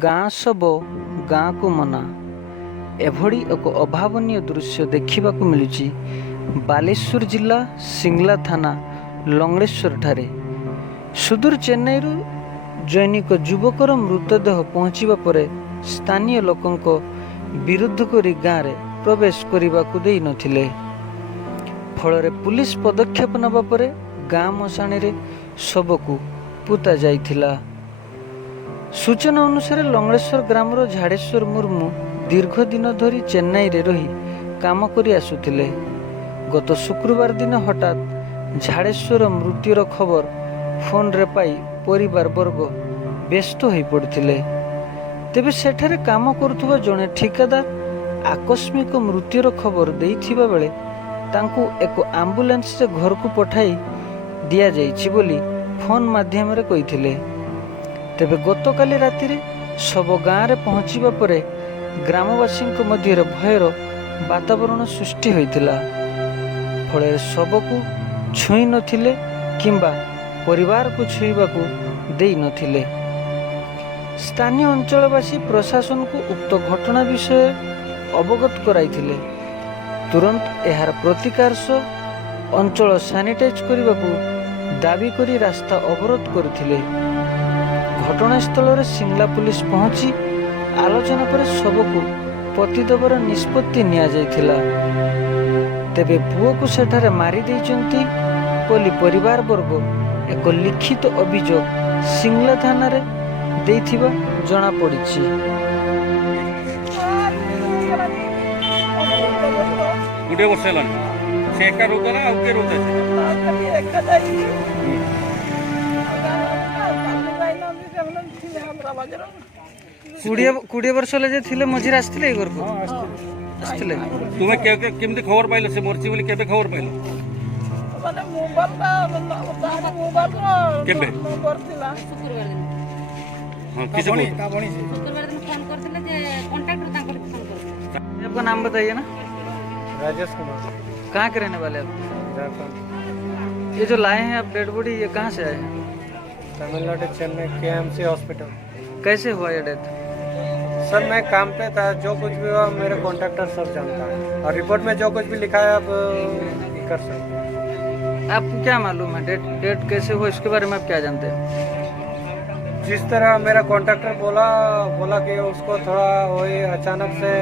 ଗାଁ ଶବ ଗାଁକୁ ମନା ଏଭଳି ଏକ ଅଭାବନୀୟ ଦୃଶ୍ୟ ଦେଖିବାକୁ ମିଳୁଛି ବାଲେଶ୍ୱର ଜିଲ୍ଲା ସିଙ୍ଗଲା ଥାନା ଲଙ୍ଗଳେଶ୍ୱରଠାରେ। ସୁଦୂର ଚେନ୍ନାଇରୁ ଜୈନିକ ଯୁବକର ମୃତଦେହ ପହଞ୍ଚିବା ପରେ ସ୍ଥାନୀୟ ଲୋକଙ୍କ ବିରୋଧ କରି ଗାଁରେ ପ୍ରବେଶ କରିବାକୁ ଦେଇନଥିଲେ। ଫଳରେ ପୁଲିସ ପଦକ୍ଷେପ ନେବା ପରେ ଗାଁ ମଶାଣିରେ ଶବକୁ ପୋତା ଯାଇଥିଲା। ସୂଚନା ଅନୁସାରେ ଲଙ୍ଗଳେଶ୍ୱର ଗ୍ରାମର ଝାଡ଼େଶ୍ୱର ମୁର୍ମୁ ଦୀର୍ଘ ଦିନ ଧରି ଚେନ୍ନାଇରେ ରହି କାମ କରି ଆସୁଥିଲେ। ଗତ ଶୁକ୍ରବାର ଦିନ ହଠାତ୍ ଝାଡ଼େଶ୍ୱର ମୃତ୍ୟୁର ଖବର ଫୋନ୍ରେ ପାଇ ପରିବାର ବର୍ଗ ବ୍ୟସ୍ତ ହୋଇପଡ଼ିଥିଲେ। ତେବେ ସେଠାରେ କାମ କରୁଥିବା ଜଣେ ଠିକାଦାର ଆକସ୍ମିକ ମୃତ୍ୟୁର ଖବର ଦେଇଥିବା ବେଳେ ତାଙ୍କୁ ଏକ ଆମ୍ବୁଲାନ୍ସରେ ଘରକୁ ପଠାଇ ଦିଆଯାଇଛି ବୋଲି ଫୋନ୍ ମାଧ୍ୟମରେ କହିଥିଲେ। ତେବେ ଗତକାଲି ରାତିରେ ଶବ ଗାଁରେ ପହଞ୍ଚିବା ପରେ ଗ୍ରାମବାସୀଙ୍କ ମଧ୍ୟରେ ଭୟର ବାତାବରଣ ସୃଷ୍ଟି ହୋଇଥିଲା। ଫଳରେ ଶବକୁ ଛୁଇଁ ନଥିଲେ କିମ୍ବା ପରିବାରକୁ ଛୁଇଁବାକୁ ଦେଇନଥିଲେ। ସ୍ଥାନୀୟ ଅଞ୍ଚଳବାସୀ ପ୍ରଶାସନକୁ ଉକ୍ତ ଘଟଣା ବିଷୟରେ ଅବଗତ କରାଇଥିଲେ। ତୁରନ୍ତ ଏହାର ପ୍ରତିକାର ସହ ଅଞ୍ଚଳ ସାନିଟାଇଜ୍ କରିବାକୁ ଦାବି କରି ରାସ୍ତା ଅବରୋଧ କରିଥିଲେ। ଘଟଣାସ୍ଥଳରେ ସିଙ୍ଗଲା ପୁଲିସ ପହଞ୍ଚି ଆଲୋଚନା ପରେ ଶବକୁ ପୋତି ଦେବାର ନିଷ୍ପତ୍ତି ନିଆଯାଇଥିଲା। ତେବେ ପୁଅକୁ ସେଠାରେ ମାରି ଦେଇଛନ୍ତି ବୋଲି ପରିବାର ବର୍ଗ ଏକ ଲିଖିତ ଅଭିଯୋଗ ସିଙ୍ଗଲା ଥାନାରେ ଦେଇଥିବା ଜଣାପଡ଼ିଛି। गुटे वर्ष है से एका रोता ना के रोता कोड़े वर्ष थे मझे आसते घर को आसते तुम्हें केमती खबर पाइल से मरची बोली केबे खबर पाइल केबे हां किसे आपका नाम बताइए ना। राजेश कुमार। कहाँ के रहने वाले आप? झारखंड। ये जो लाए हैं आप डेड बॉडी ये कहाँ से आए हैं? Tamil Nadu Chennai KMC hospital. कैसे हुआ ये डेथ? सर मैं काम पे था, जो कुछ भी हुआ मेरे कॉन्ट्रैक्टर सब जानता है और रिपोर्ट में जो कुछ भी लिखा है आप कर सकते हैं। आपको क्या मालूम है डेथ कैसे हुआ इसके बारे में आप क्या जानते हैं? जिस तरह मेरा कॉन्ट्रैक्टर बोला कि उसको थोड़ा वही अचानक से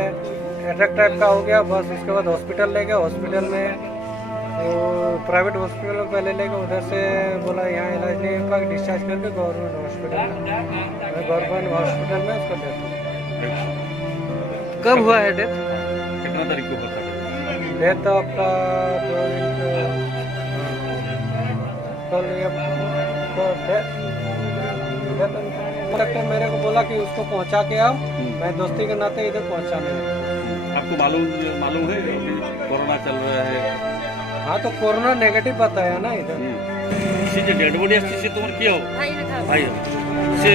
अटैक टाइप का हो गया, बस उसके बाद हॉस्पिटल ले गया। हॉस्पिटल में प्राइवेट हॉस्पिटल में पहले ले गया, उधर से बोला यहाँ इलाज नहीं होगा, डिस्चार्ज करके गवर्नमेंट हॉस्पिटल में उसका डेथ। कब हुआ है डेथ? कितना तारीख को पता डेथ आपका कल मेरे को बोला कि उसको पहुंचा के आओ, मैं दोस्ती के नाते इधर पहुंचाने लगा। आपको मालूम है कि कोरोना चल रहा है? हाँ तो कोरोना नेगेटिव बताया ना इधर। से जे डेड बॉडी आसी से तुमर कियो भाई से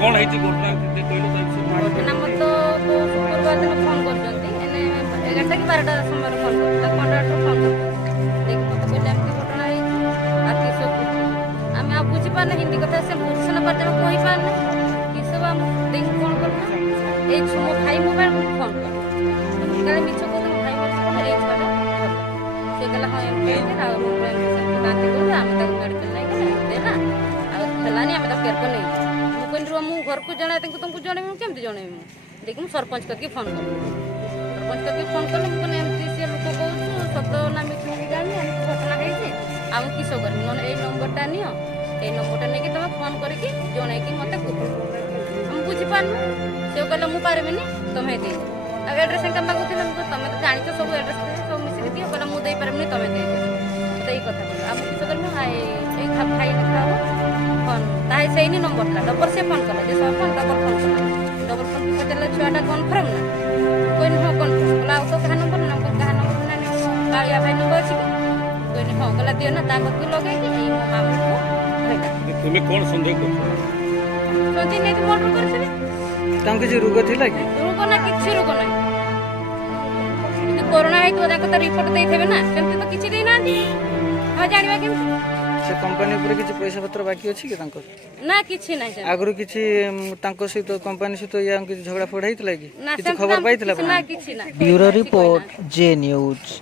कोन है जे घटना ते कोइलो त नंबर तो शुक्रवार दिन फोन कर जंती एने 11टा कि 12टा समय फोन कर कॉन्ट्रैक्टर फोन कर देख मत कोइले एमती घटना है आती सब हम आ बुझी पाने हिंदी कथा से बुझना पर जब कोई पाने कि सब हम देख फोन कर ए छो भाई मोबाइल फोन कर कले मिछो को भाई मोबाइल ए छडा से कला हम एमती ना मोबाइल से बात कर हम तक मेडिकल नहीं करे देना आ खलानी हम तक केयर को नहीं मु घर को जनाए तुमको जणेमु केमती जणेमु देख मु सरपंच करके फोन कर सरपंच करके फोन कले मु कने एमती से लोक कहू सत ना मिछ जानी हम घटना है जे हम किस करबु न ए नंबरटा नियो ए नंबरटा नेकी तुम फोन करके जणे कि मते कुछ हम बुझी पानु से कहले मु पारबेनी तुमे दे अब एड्रेस कम बागु थिला तुमे तो जानि तो सब एड्रेस सब मिसी दियो कहले मु देई पारबेनी तुमे दे तो ई कथा हम किस करबु हाय ए भाई लिखा फोन ताई से नी नंबर ला डबल से फोन कला जे सब फोन डबल फोन पचला छुआटा कन्फर्म ना कोई न हो कन्फर्म कला तो कहा नंबर ना कालिया भाई नंबर अछि कोई न हो कला दियो ना ताकत को लगे कि ई मामू को भेटा तुम्हें कौन संदेह करछो? सोची नहीं तो मर्डर करछले तांके जे रोग थिला कि रोग ना किछि रोग ना कोरोना है तो जाको तो रिपोर्ट देई थेबे ना सेमते तो किछि देई ना हां जानिबा केम से कंपनी ऊपर किसी पैसा पत्र बाकी अच्छी कि तांकर ना किछि नाही जाने आगु किसी तांको सहित कंपनी सहित या किसी झगड़ा फोड़ा होइतला कि ना किसी खबर पाइतला ना किछि ना ब्यूरो रिपोर्ट जे न्यूज।